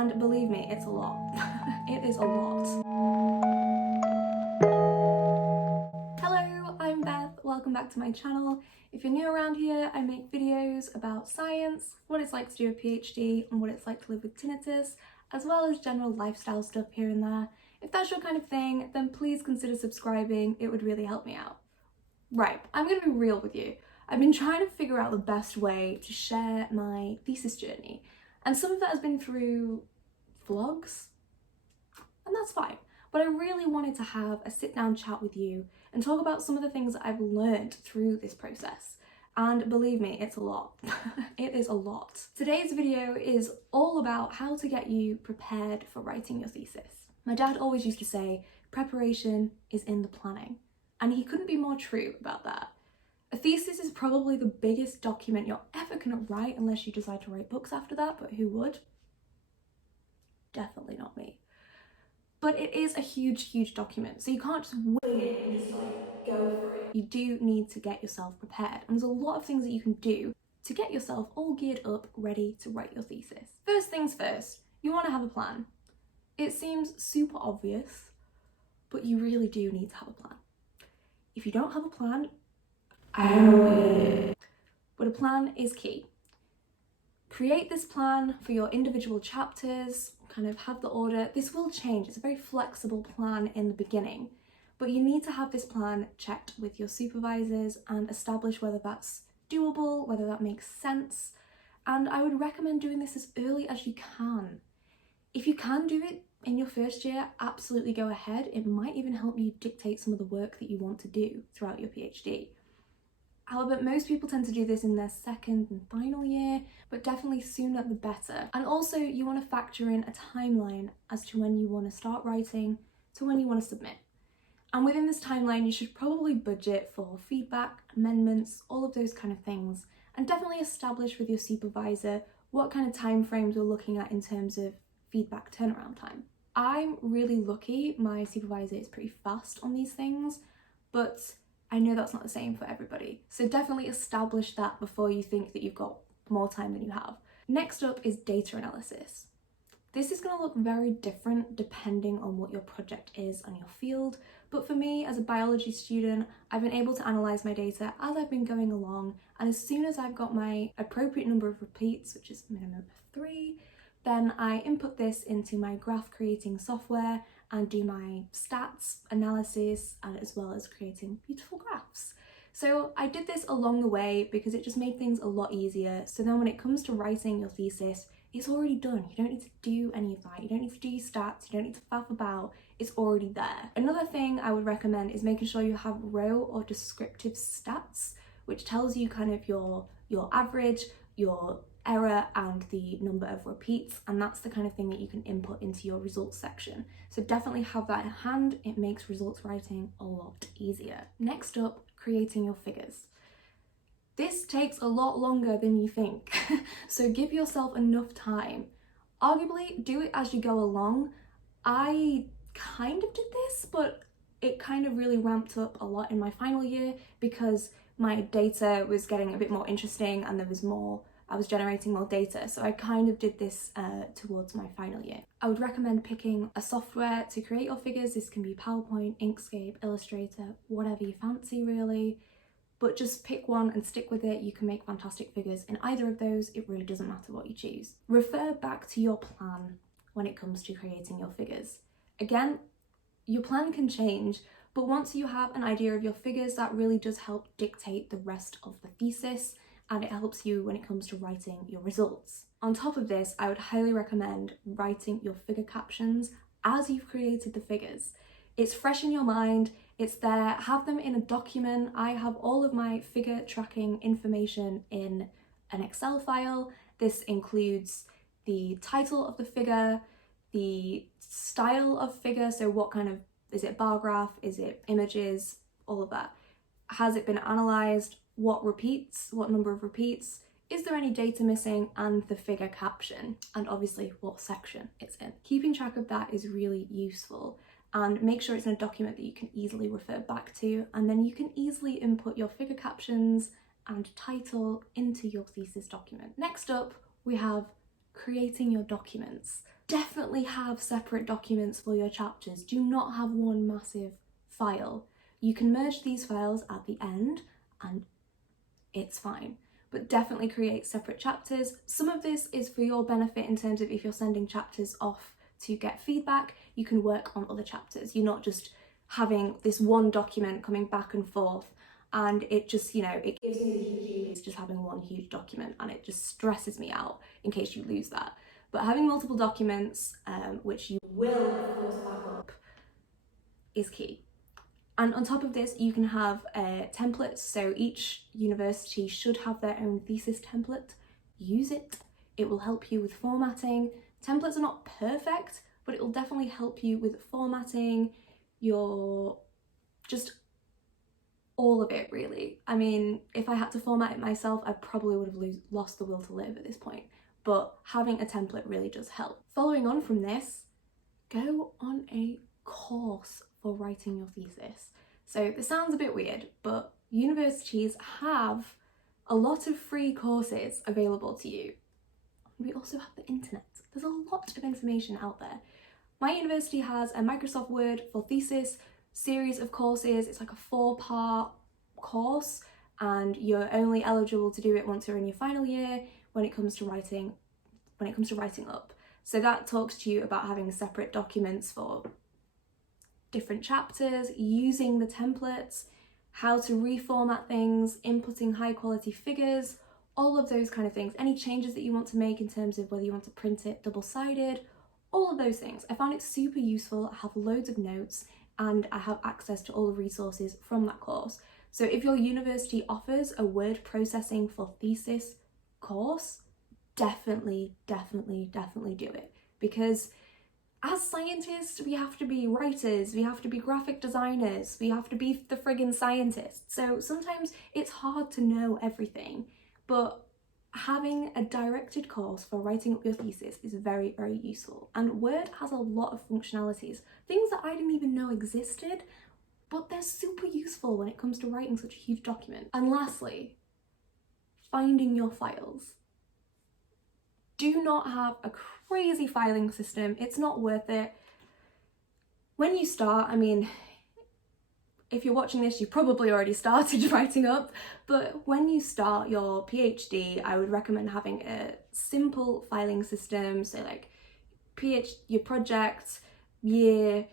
And believe me, it's a lot. It is a lot. Hello, I'm Beth. Welcome back to my channel. If you're new around here, I make videos about science, what it's like to do a PhD, and what it's like to live with tinnitus, as well as general lifestyle stuff here and there. If that's your kind of thing, then please consider subscribing. It would really help me out. Right, I'm gonna be real with you. I've been trying to figure out the best way to share my thesis journey, and some of that has been through vlogs, and that's fine. But I really wanted to have a sit-down chat with you and talk about some of the things that I've learned through this process. And believe me, it's a lot. It is a lot. Today's video is all about how to get you prepared for writing your thesis. My dad always used to say, preparation is in the planning. And he couldn't be more true about that. A thesis is probably the biggest document you're ever going to write, unless you decide to write books after that, but who would? Definitely not me. But it is a huge document, so you can't just wing it and just like go for it. You do need to get yourself prepared, and there's a lot of things that you can do to get yourself all geared up, ready to write your thesis. First things first, you want to have a plan. It seems super obvious, but you really do need to have a plan. If you don't have a plan, I don't know what you're gonna do. But a plan is key. Create this plan for your individual chapters, kind of have the order. This will change. It's a very flexible plan in the beginning, but you need to have this plan checked with your supervisors and establish whether that's doable, whether that makes sense. And I would recommend doing this as early as you can. If you can do it in your first year, absolutely go ahead. It might even help you dictate some of the work that you want to do throughout your PhD. However, most people tend to do this in their second and final year, but definitely sooner the better. And also you want to factor in a timeline as to when you want to start writing to when you want to submit. And within this timeline, you should probably budget for feedback, amendments, all of those kind of things, and definitely establish with your supervisor what kind of timeframes we're looking at in terms of feedback turnaround time. I'm really lucky, my supervisor is pretty fast on these things, but I know that's not the same for everybody. So definitely establish that before you think that you've got more time than you have. Next up is data analysis. This is going to look very different depending on what your project is and your field, but for me as a biology student, I've been able to analyse my data as I've been going along, and as soon as I've got my appropriate number of repeats, which is a minimum of 3, then I input this into my graph creating software and do my stats analysis, and as well as creating beautiful graphs. So I did this along the way because it just made things a lot easier. So then when it comes to writing your thesis, it's already done. You don't need to do any of that. You don't need to do your stats. You don't need to faff about. It's already there. Another thing I would recommend is making sure you have row or descriptive stats, which tells you kind of your average, your error and the number of repeats, and that's the kind of thing that you can input into your results section. So definitely have that in hand. It makes results writing a lot easier. Next up, creating your figures. This takes a lot longer than you think, so give yourself enough time. Arguably, do it as you go along. I kind of did this, but it kind of really ramped up a lot in my final year because my data was getting a bit more interesting and I was generating more data, so I kind of did this towards my final year. I would recommend picking a software to create your figures. This can be PowerPoint, Inkscape, Illustrator, whatever you fancy really, but just pick one and stick with it. You can make fantastic figures in either of those. It really doesn't matter what you choose. Refer back to your plan when it comes to creating your figures. Again, your plan can change, but once you have an idea of your figures, that really does help dictate the rest of the thesis, and it helps you when it comes to writing your results. On top of this, I would highly recommend writing your figure captions as you've created the figures. It's fresh in your mind, it's there, have them in a document. I have all of my figure tracking information in an Excel file. This includes the title of the figure, the style of figure, so what kind of, is it bar graph, is it images, all of that. Has it been analysed? What repeats, what number of repeats, is there any data missing, and the figure caption, and obviously what section it's in. Keeping track of that is really useful, and make sure it's in a document that you can easily refer back to, and then you can easily input your figure captions and title into your thesis document. Next up, we have creating your documents. definitely have separate documents for your chapters. Do not have one massive file. You can merge these files at the end and it's fine, but definitely create separate chapters. Some of this is for your benefit in terms of if you're sending chapters off to get feedback, you can work on other chapters. You're not just having this one document coming back and forth, and it just, you know, it gives me the heebie-jeebies just having one huge document, and it just stresses me out in case you lose that. But having multiple documents, which you will of course back up, is key. And on top of this, you can have templates. So each university should have their own thesis template. Use it. It will help you with formatting. Templates are not perfect, but it will definitely help you with formatting, just all of it really. I mean, if I had to format it myself, I probably would have lost the will to live at this point. But having a template really does help. Following on from this, go on a course for writing your thesis. So this sounds a bit weird, but universities have a lot of free courses available to you. We also have the internet. There's a lot of information out there. My university has a Microsoft Word for thesis series of courses. It's like a 4-part course, and you're only eligible to do it once you're in your final year when it comes to writing up. So that talks to you about having separate documents for different chapters, using the templates, how to reformat things, inputting high quality figures, all of those kind of things. Any changes that you want to make in terms of whether you want to print it double-sided, all of those things. I found it super useful. I have loads of notes and I have access to all the resources from that course. So if your university offers a word processing for thesis course, definitely do it. Because as scientists, we have to be writers, we have to be graphic designers, we have to be the friggin' scientists. So sometimes it's hard to know everything, but having a directed course for writing up your thesis is very, very useful. And Word has a lot of functionalities, things that I didn't even know existed, but they're super useful when it comes to writing such a huge document. And lastly, finding your files. Do not have a crazy filing system. It's not worth it. When you start, I mean, if you're watching this, you probably already started writing up, but when you start your PhD, I would recommend having a simple filing system. So like your project, year,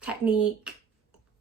technique,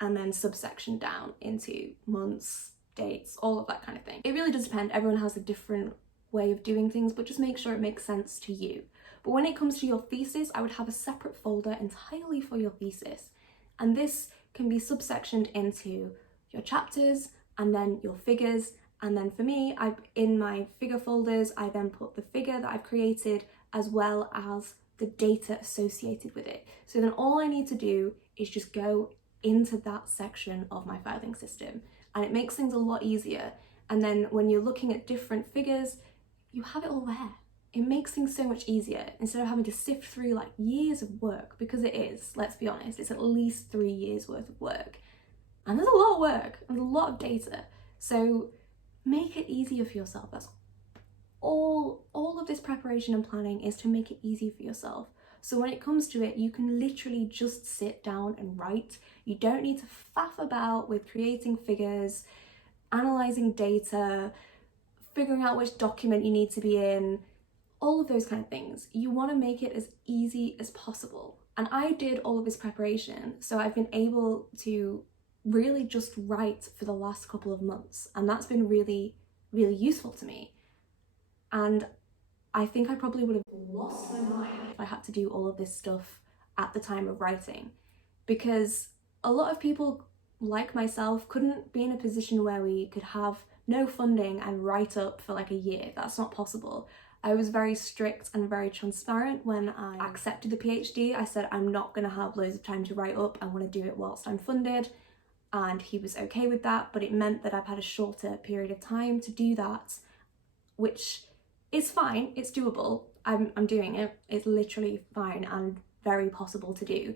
and then subsection down into months, dates, all of that kind of thing. It really does depend. Everyone has a different way of doing things, but just make sure it makes sense to you. But when it comes to your thesis, I would have a separate folder entirely for your thesis. And this can be subsectioned into your chapters and then your figures. And then for me, in my figure folders, I then put the figure that I've created as well as the data associated with it. So then all I need to do is just go into that section of my filing system, and it makes things a lot easier. And then when you're looking at different figures, you have it all there. It makes things so much easier instead of having to sift through like years of work, because it is, let's be honest, it's at least 3 years worth of work. And there's a lot of work and a lot of data. So make it easier for yourself. That's all of this preparation and planning is to make it easy for yourself. So when it comes to it, you can literally just sit down and write. You don't need to faff about with creating figures, analysing data, figuring out which document you need to be in, all of those kind of things. You want to make it as easy as possible. And I did all of this preparation, so I've been able to really just write for the last couple of months, and that's been really, really useful to me. And I think I probably would have lost my mind if I had to do all of this stuff at the time of writing, because a lot of people like myself couldn't be in a position where we could have no funding and write up for like a year. That's not possible. I was very strict and very transparent when I accepted the PhD. I said, I'm not going to have loads of time to write up. I want to do it whilst I'm funded. And he was okay with that, but it meant that I've had a shorter period of time to do that, which is fine. It's doable. I'm doing it. It's literally fine and very possible to do,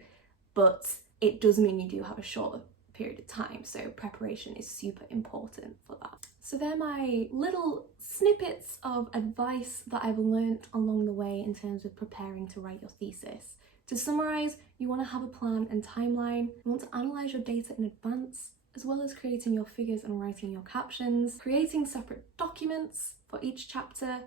but it does mean you do have a shorter period of time. So preparation is super important for that. So they're my little snippets of advice that I've learnt along the way in terms of preparing to write your thesis. To summarise, you want to have a plan and timeline. You want to analyse your data in advance, as well as creating your figures and writing your captions, creating separate documents for each chapter,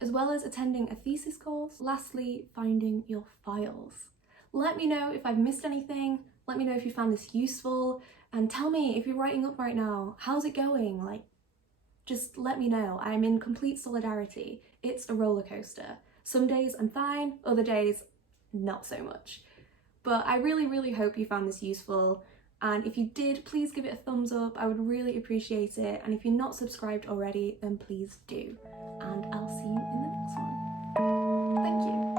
as well as attending a thesis course. Lastly, finding your files. Let me know if I've missed anything. Let me know if you found this useful, and tell me if you're writing up right now, how's it going? Just let me know. I'm in complete solidarity. It's a roller coaster. Some days I'm fine, other days not so much. But I really, really hope you found this useful. And if you did, please give it a thumbs up. I would really appreciate it. And if you're not subscribed already, then please do. And I'll see you in the next one. Thank you.